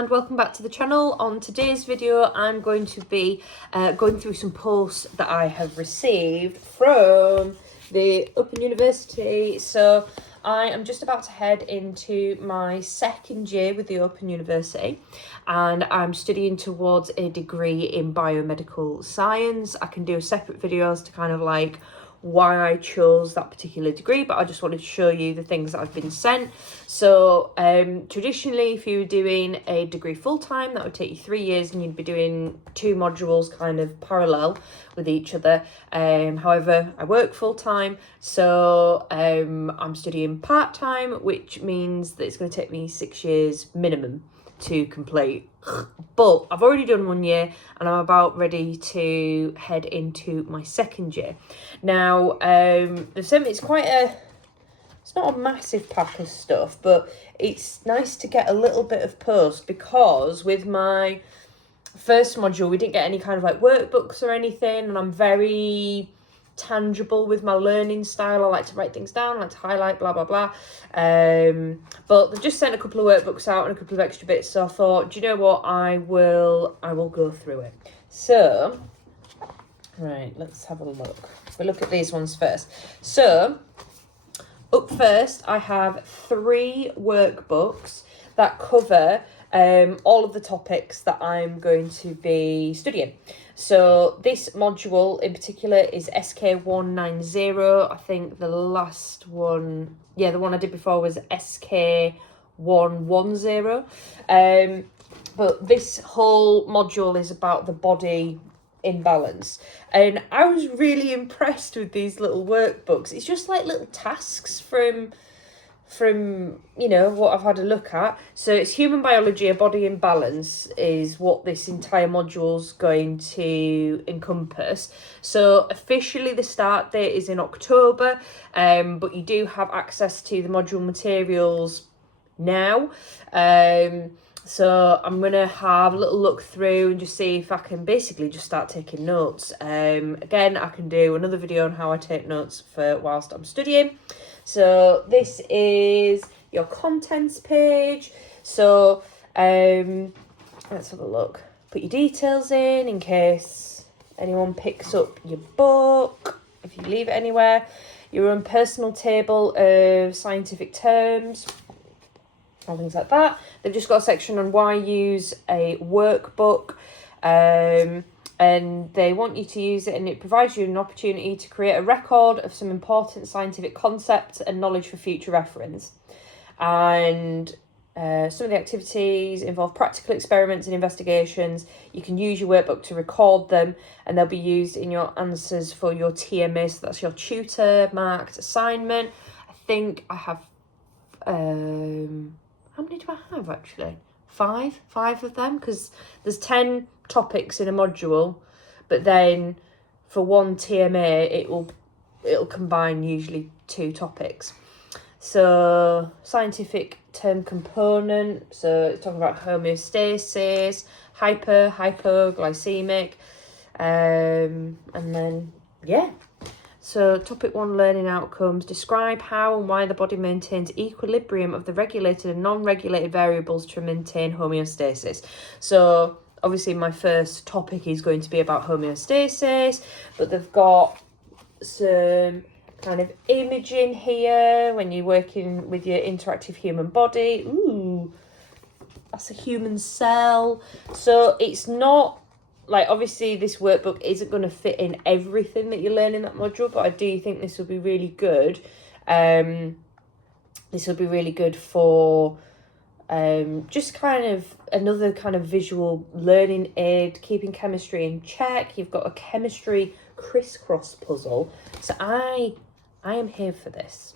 and welcome back to the channel. On today's video I'm going to be going through some posts that I have received from the Open University. So I am just about to head into my second year with the Open University and I'm studying towards a degree in Biomedical Science. I can do a separate video as to kind of like why I chose that particular degree, but I just wanted to show you the things that I've been sent. So traditionally, if you were doing a degree full-time, that would take you 3 years and you'd be doing 2 modules kind of parallel with each other. However, I work full-time, so I'm studying part-time, which means that it's going to take me 6 years minimum to complete. But I've already done 1 year and I'm about ready to head into my second year. Now, they've sent me, it's not a massive pack of stuff, but it's nice to get a little bit of post, because with my first module, we didn't get any kind of like workbooks or anything, and I'm very tangible with my learning style. I like to write things down, I like to highlight, blah blah blah. But they've just sent a couple of workbooks out and a couple of extra bits, so I thought, do you know what, I will go through it. So right, let's have a look. We'll look at these ones first. So up first, I have 3 workbooks that cover all of the topics that I'm going to be studying. So this module in particular is SK190. I think the last one, the one I did before was SK110. But this whole module is about the body imbalance, and I was really impressed with these little workbooks. It's just like little tasks from you know what I've had a look at. So it's human biology, a body imbalance is what this entire module's going to encompass. So officially the start date is in October, but you do have access to the module materials now. So I'm going to have a little look through and just see if I can basically just start taking notes. Again, I can do another video on how I take notes for whilst I'm studying. So this is your contents page. So let's have a look. Put your details in case anyone picks up your book, if you leave it anywhere. Your own personal table of scientific terms, and things like that. They've just got a section on why use a workbook, and they want you to use it, and it provides you an opportunity to create a record of some important scientific concepts and knowledge for future reference. And some of the activities involve practical experiments and investigations. You can use your workbook to record them, and they'll be used in your answers for your TMA, so that's your tutor marked assignment. I think I have how many do I have actually? 5 of them, because there's 10 topics in a module, but then for one TMA it'll combine usually 2 topics. So scientific term component, so it's talking about homeostasis, hypoglycemic, and then So topic 1, learning outcomes. Describe how and why the body maintains equilibrium of the regulated and non-regulated variables to maintain homeostasis. So obviously my first topic is going to be about homeostasis, but they've got some kind of imaging here when you're working with your interactive human body. Ooh, that's a human cell. So it's not, like, obviously this workbook isn't going to fit in everything that you learn in that module, but I do think this will be really good. This will be really good for just kind of another kind of visual learning aid, keeping chemistry in check. You've got a chemistry crisscross puzzle. So I am here for this.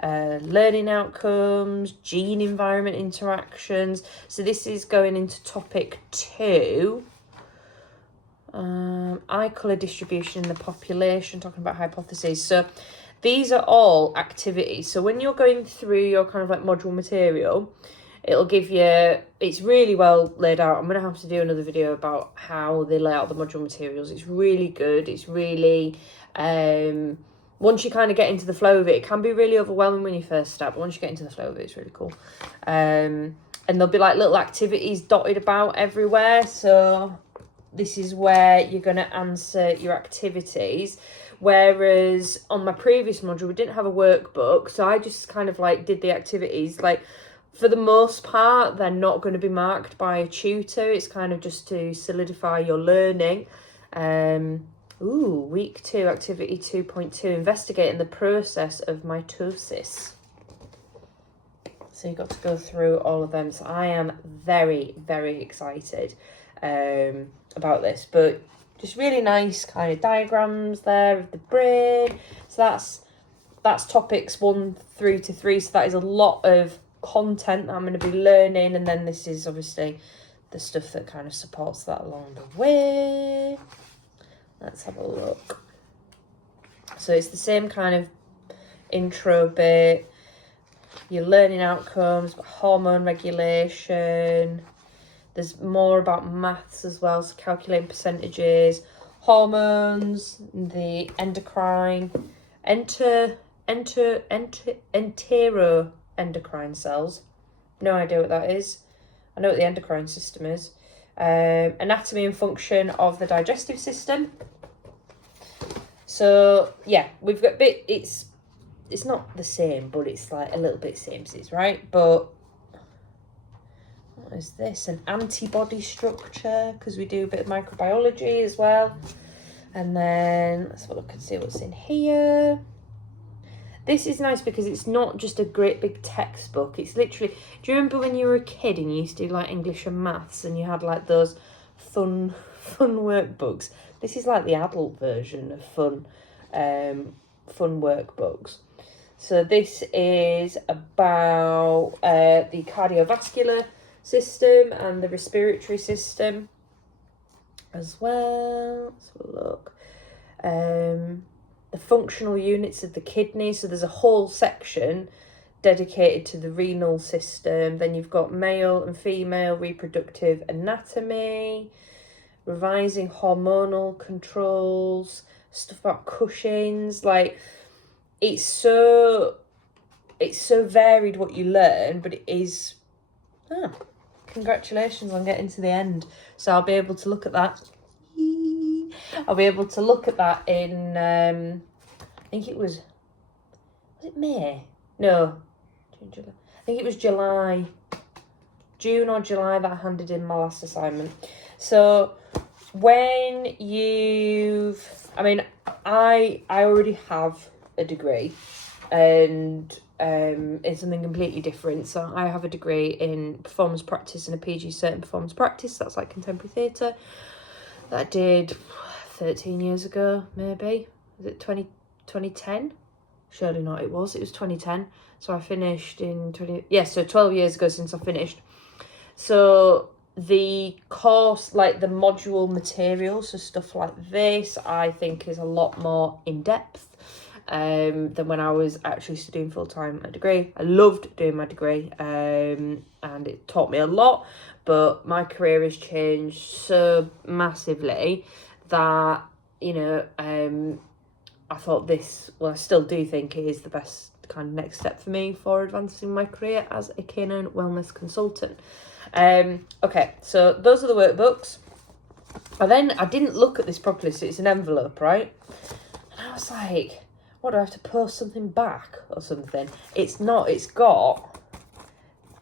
Learning outcomes, gene environment interactions. So this is going into topic 2. Eye colour distribution in the population, talking about hypotheses. So these are all activities. So when you're going through your kind of like module material, it'll give you, it's really well laid out. I'm going to have to do another video about how they lay out the module materials. It's really good. It's really, once you kind of get into the flow of it, it can be really overwhelming when you first start, but once you get into the flow of it, it's really cool. and there'll be like little activities dotted about everywhere. So this is where you're going to answer your activities. Whereas on my previous module, we didn't have a workbook. So I just kind of like did the activities. Like for the most part, they're not going to be marked by a tutor. It's kind of just to solidify your learning. Week 2, activity 2.2, investigating the process of mitosis. So you've got to go through all of them. So I am very, very excited about this. But just really nice kind of diagrams there of the brain. So that's topics 1 through to 3. So that is a lot of content that I'm going to be learning. And then this is obviously the stuff that kind of supports that along the way. Let's have a look. So it's the same kind of intro bit. Your learning outcomes, hormone regulation. There's more about maths as well, so calculating percentages, hormones, the endocrine, enteroendocrine cells. No idea what that is. I know what the endocrine system is. Anatomy and function of the digestive system. So yeah, we've got it's not the same, but it's like a little bit samesies, right? But what is this? An antibody structure, because we do a bit of microbiology as well. And then let's have a look and see what's in here. This is nice because it's not just a great big textbook. It's literally, do you remember when you were a kid and you used to do like English and maths and you had like those fun workbooks? This is like the adult version of fun workbooks. So this is about the cardiovascular system and the respiratory system as well. Let's have a look. The functional units of the kidney. So there's a whole section dedicated to the renal system. Then you've got male and female reproductive anatomy, revising hormonal controls, stuff about Cushing's. Like it's so varied what you learn, but it is congratulations on getting to the end. So I'll be able to look at that. I'll be able to look at that in, I think it was it May? No, June, July. I think it was June or July that I handed in my last assignment. So when I already have a degree and it's something completely different. So I have a degree in performance practice and a PG cert in performance practice. That's like contemporary theatre. That I did 13 years ago, maybe. Was it 2010? Surely not, it was 2010. So I finished in 12 years ago since I finished. So the course, like the module material, so stuff like this, I think is a lot more in-depth than when I was actually studying full-time a degree. I loved doing my degree and it taught me a lot, but my career has changed so massively that, I thought I still do think it is the best kind of next step for me for advancing my career as a canine wellness consultant. Okay, so those are the workbooks. And then I didn't look at this properly, so it's an envelope, right? And I was like, what, do I have to post something back or something? It's not, it's got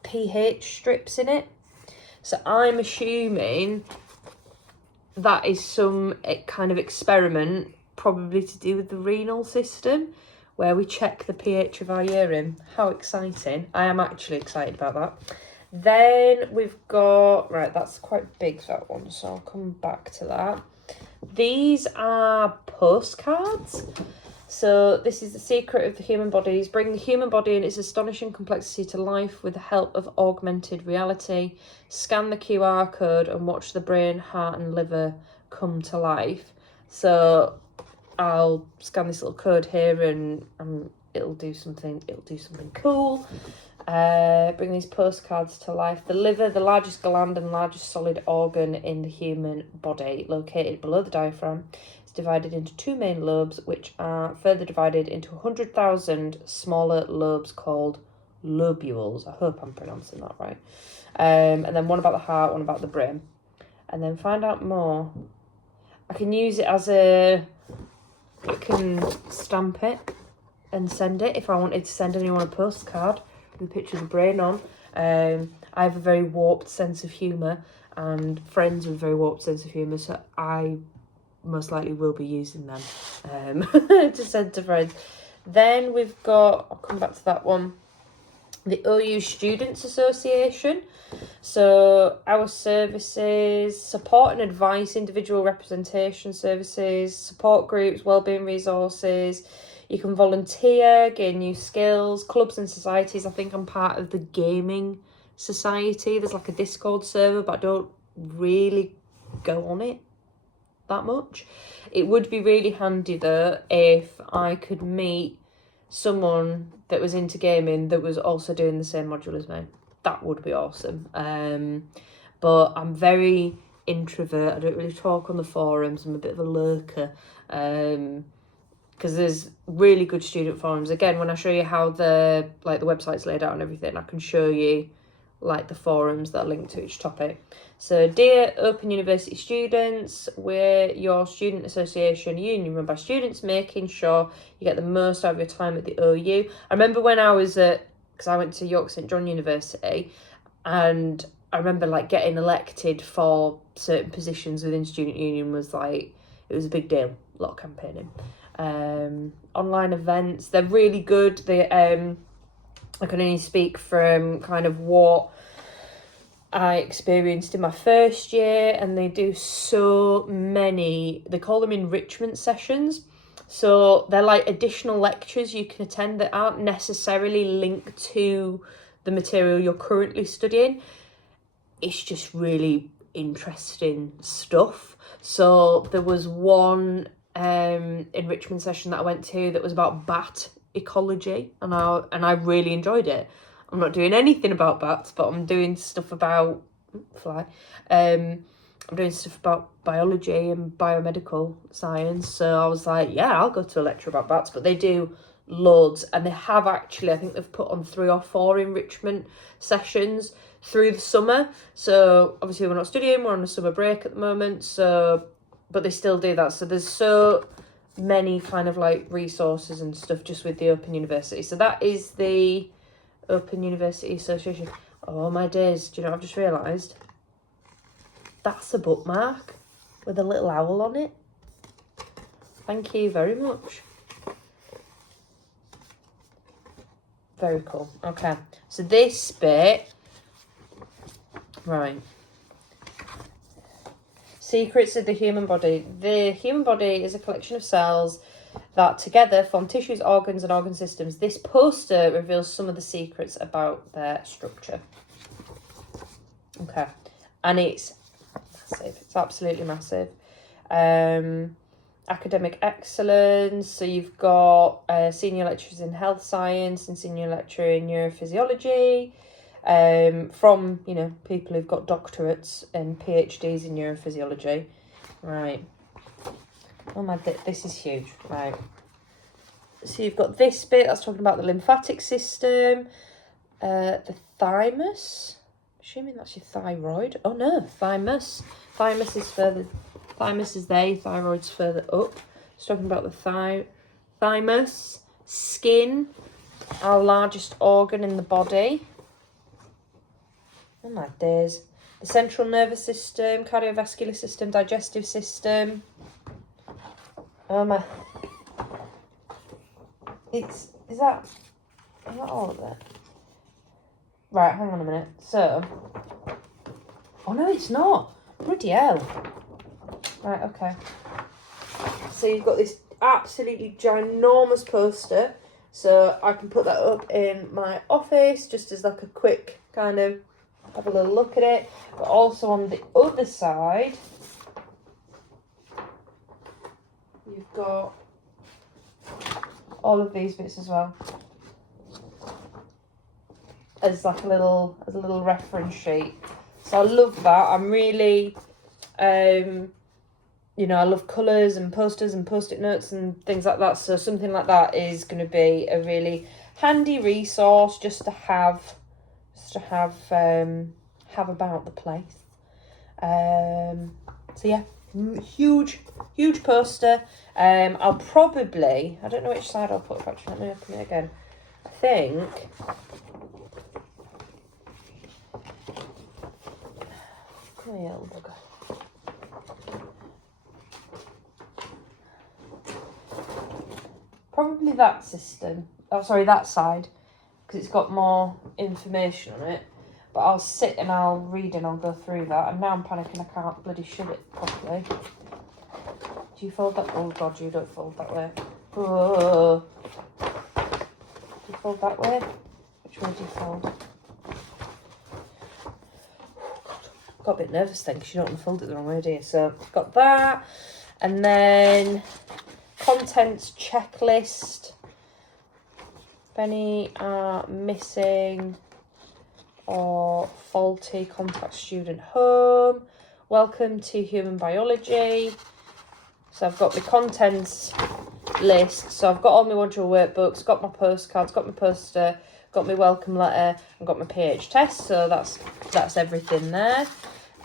pH strips in it. So I'm assuming that is some kind of experiment, probably to do with the renal system, where we check the pH of our urine. How exciting. I am actually excited about that. Then we've got, right, that's quite big, that one, so I'll come back to that. These are postcards. So this is the secret of the human bodies. Bring the human body and its astonishing complexity to life with the help of augmented reality. Scan the QR code and watch the brain, heart and liver come to life. So I'll scan this little code here and it'll do something cool. Bring these postcards to life. The liver, the largest gland and largest solid organ in the human body, located below the diaphragm, is divided into 2 main lobes, which are further divided into 100,000 smaller lobes called lobules. I hope I'm pronouncing that right. And then one about the heart, one about the brain. And then find out more. I can use it as I can stamp it and send it if I wanted to send anyone a postcard with a picture of the brain on. I have a very warped sense of humour, and friends with a very warped sense of humour, so I most likely will be using them to send to friends. Then we've got, I'll come back to that one, the OU Students Association. So our services: support and advice, individual representation services, support groups, wellbeing resources. You can volunteer, gain new skills, clubs and societies. I think I'm part of the gaming society. There's like a Discord server, but I don't really go on it that much. It would be really handy though if I could meet someone that was into gaming that was also doing the same module as me. That would be awesome. But I'm very introvert. I don't really talk on the forums. I'm a bit of a lurker. Because there's really good student forums. Again, when I show you how the website's laid out and everything, I can show you like the forums that are linked to each topic. So, dear Open University students, we're your student association union run by students, making sure you get the most out of your time at the OU. I remember when I was because I went to York St John University, and I remember like getting elected for certain positions within student union was like, it was a big deal, a lot of campaigning. Online events, they're really good. They I can only speak from kind of what I experienced in my first year, and they do so many, they call them enrichment sessions. So they're like additional lectures you can attend that aren't necessarily linked to the material you're currently studying. It's just really interesting stuff. So there was one enrichment session that I went to that was about bat ecology, and I really enjoyed it. I'm not doing anything about bats, but I'm doing stuff about I'm doing stuff about biology and biomedical science. So I was like, yeah, I'll go to a lecture about bats. But they do loads, and they have actually, I think they've put on 3 or 4 enrichment sessions through the summer. So obviously we're not studying, we're on a summer break at the moment, so but they still do that. So there's so many kind of like resources and stuff just with the Open University. So that is the Open University Association. Oh my days, do you know what I've just realised? That's a bookmark with a little owl on it. Thank you very much. Very cool. Okay, so this bit, right. Secrets of the human body. The human body is a collection of cells that together form tissues, organs, and organ systems. This poster reveals some of the secrets about their structure. Okay, and it's massive. It's absolutely massive. Academic excellence. So you've got senior lecturers in health science and senior lecturer in neurophysiology. From, you know, people who've got doctorates and PhDs in neurophysiology. Right. Oh my, this is huge. Right. So you've got this bit that's talking about the lymphatic system, the thymus. Assuming that's your thyroid. Oh no, thymus. Thymus is further. Thymus is there. Thyroid's further up. It's talking about the thymus, skin, our largest organ in the body. Oh my days. The central nervous system, cardiovascular system, digestive system. Oh my. Is that all of it? Right, hang on a minute. So. Oh no, it's not. Bloody hell. Right, okay. So you've got this absolutely ginormous poster. So I can put that up in my office just as like a quick kind of have a little look at it. But also on the other side, you've got all of these bits as well. As like a little reference sheet. So I love that. I'm really you know, I love colours and posters and post-it notes and things like that. So something like that is going to be a really handy resource just to have about the place. So yeah, huge poster. I'll probably, I don't know which side I'll put it, actually, let me open it again. I think come here, little bugger. Probably that system. Oh, sorry, that side, because it's got more information on it. But I'll sit and I'll read and I'll go through that. And now I'm panicking, I can't bloody shove it properly. Do you fold that? Oh God, you don't fold that way. Oh. Do you fold that way? Which way do you fold? Got a bit nervous then because you don't want to fold it the wrong way, do you? So I've got that. And then contents checklist. If any are missing or faulty, contact student home. Welcome to human biology. So I've got my contents list. So I've got all my module workbooks, got my postcards, got my poster, got my welcome letter, and got my pH test. So that's everything there.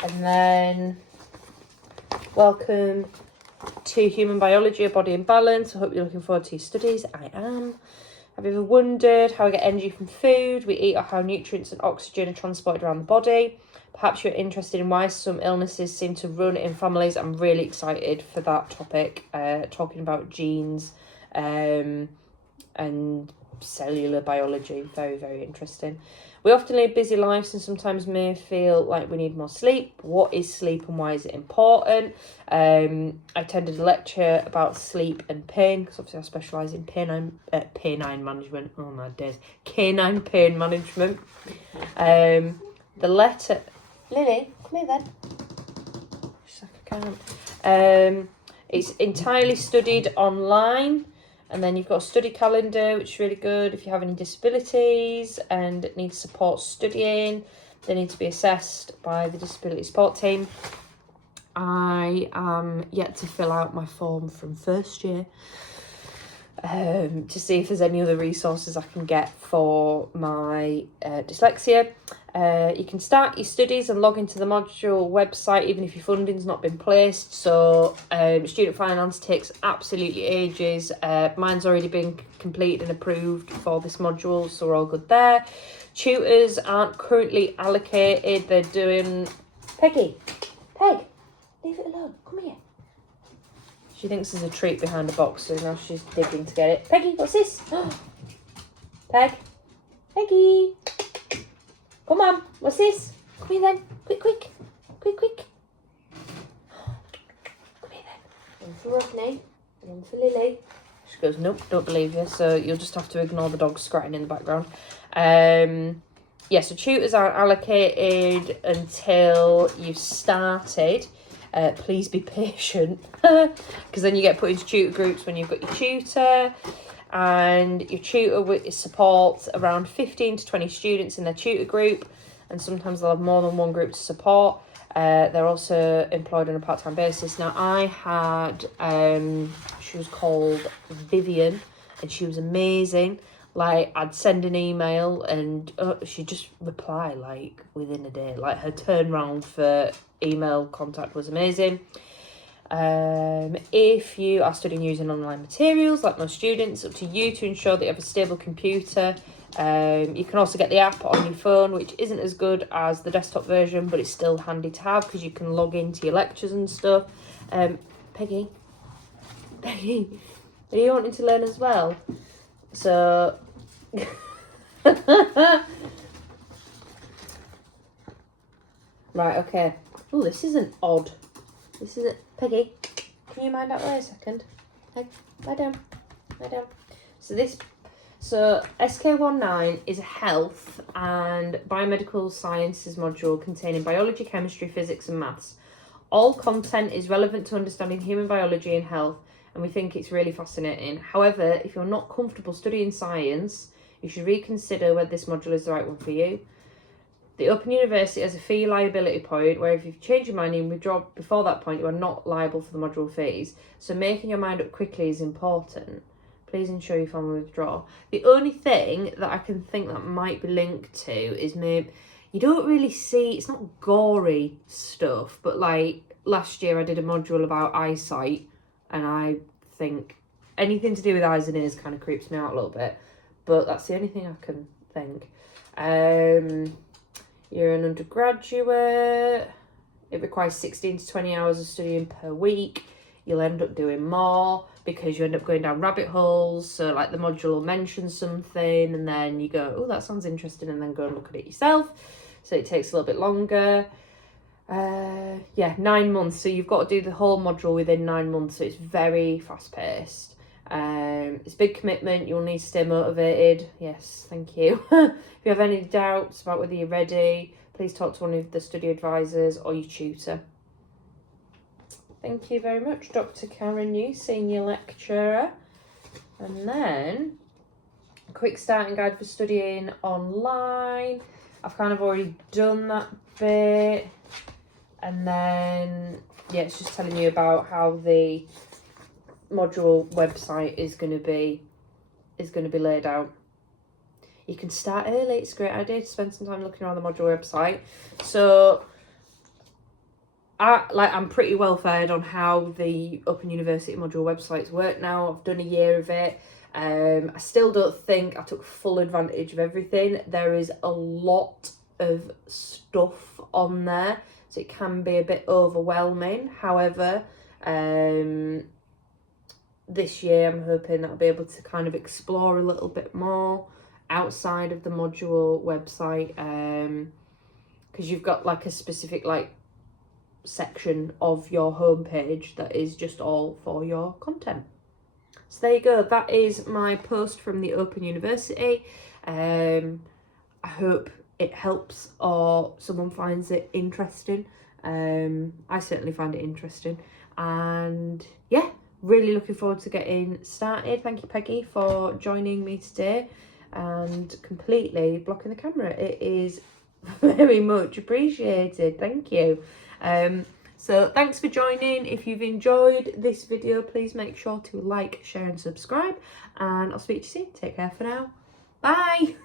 And then welcome to human biology, a body in balance. I hope you're looking forward to your studies. I am. Have you ever wondered how we get energy from food we eat, or how nutrients and oxygen are transported around the body? Perhaps you're interested in why some illnesses seem to run in families. I'm really excited for that topic, talking about genes and cellular biology. Very, very interesting. We often live busy lives and sometimes may feel like we need more sleep. What is sleep and why is it important? I attended a lecture about sleep and pain, because obviously I specialise in canine management. Oh my days. Canine pain management. The letter... Lily, come here then. Just like I can't. It's entirely studied online. And then you've got a study calendar, which is really good. If you have any disabilities and need support studying, they need to be assessed by the disability support team. I am yet to fill out my form from first year to see if there's any other resources I can get for my dyslexia. You can start your studies and log into the module website even if your funding's not been placed. So student finance takes absolutely ages. Mine's already been completed and approved for this module, so we're all good there. Tutors aren't currently allocated. They're doing... Peg, leave it alone. Come here. She thinks there's a treat behind the box, so now she's digging to get it. Peggy, what's this? Peggy. Come on, what's this? Come here then. Quick. Come here then. One for Rodney, one for Lily. She goes, nope, don't believe you. So you'll just have to ignore the dog scratching in the background. So tutors aren't allocated until you've started. Please be patient, because then you get put into tutor groups when you've got your tutor. And your tutor supports around 15 to 20 students in their tutor group, and sometimes they'll have more than one group to support. They're also employed on a part-time basis. Now, I had, she was called Vivian, and she was amazing. Like, I'd send an email, and she'd just reply, like, within a day. Like, her turnaround for email contact was amazing. If you are studying using online materials, like most students, it's up to you to ensure that you have a stable computer. You can also get the app on your phone, which isn't as good as the desktop version, but it's still handy to have because you can log into your lectures and stuff. Peggy, are you wanting to learn as well? So... Right, okay. Oh, this isn't odd. This is it. Peggy, can you mind out there a second? Peg, lie down. So SK19 is a health and biomedical sciences module containing biology, chemistry, physics and maths. All content is relevant to understanding human biology and health, and we think it's really fascinating. However, if you're not comfortable studying science, you should reconsider whether this module is the right one for you. The Open University has a fee liability point where if you've changed your mind and withdraw before that point, you are not liable for the module fees. So making your mind up quickly is important. Please ensure your family withdraw. The only thing that I can think that might be linked to is maybe you don't really see, it's not gory stuff, but like last year I did a module about eyesight, and I think anything to do with eyes and ears kind of creeps me out a little bit, but that's the only thing I can think. You're an undergraduate. It requires 16 to 20 hours of studying per week. You'll end up doing more because you end up going down rabbit holes. So like the module will mention something and then you go, oh, that sounds interesting, and then go and look at it yourself. So it takes a little bit longer. 9 months. So you've got to do the whole module within 9 months. So it's very fast paced. It's a big commitment. You'll need to stay motivated. Yes, thank you. If you have any doubts about whether you're ready, please talk to one of the study advisors or your tutor. Thank you very much, Dr. Karen New, Senior Lecturer. And then, a quick starting guide for studying online. I've kind of already done that bit. And then, yeah, it's just telling you about how the module website is going to be laid out. You can start early. It's a great idea to spend some time looking around the module website. So I'm pretty well fed on how the Open University module websites work now. I've done a year of it. I still don't think I took full advantage of everything. There is a lot of stuff on there, so it can be a bit overwhelming. However, this year I'm hoping that I'll be able to kind of explore a little bit more outside of the module website, because you've got like a specific like section of your homepage that is just all for your content. So there you go, that is my post from the Open University. I hope it helps or someone finds it interesting. I certainly find it interesting, and yeah, really looking forward to getting started. Thank you, Peggy, for joining me today and completely blocking the camera. It is very much appreciated. Thank you. So thanks for joining. If you've enjoyed this video, please make sure to like, share and subscribe, and I'll speak to you soon. Take care for now. Bye.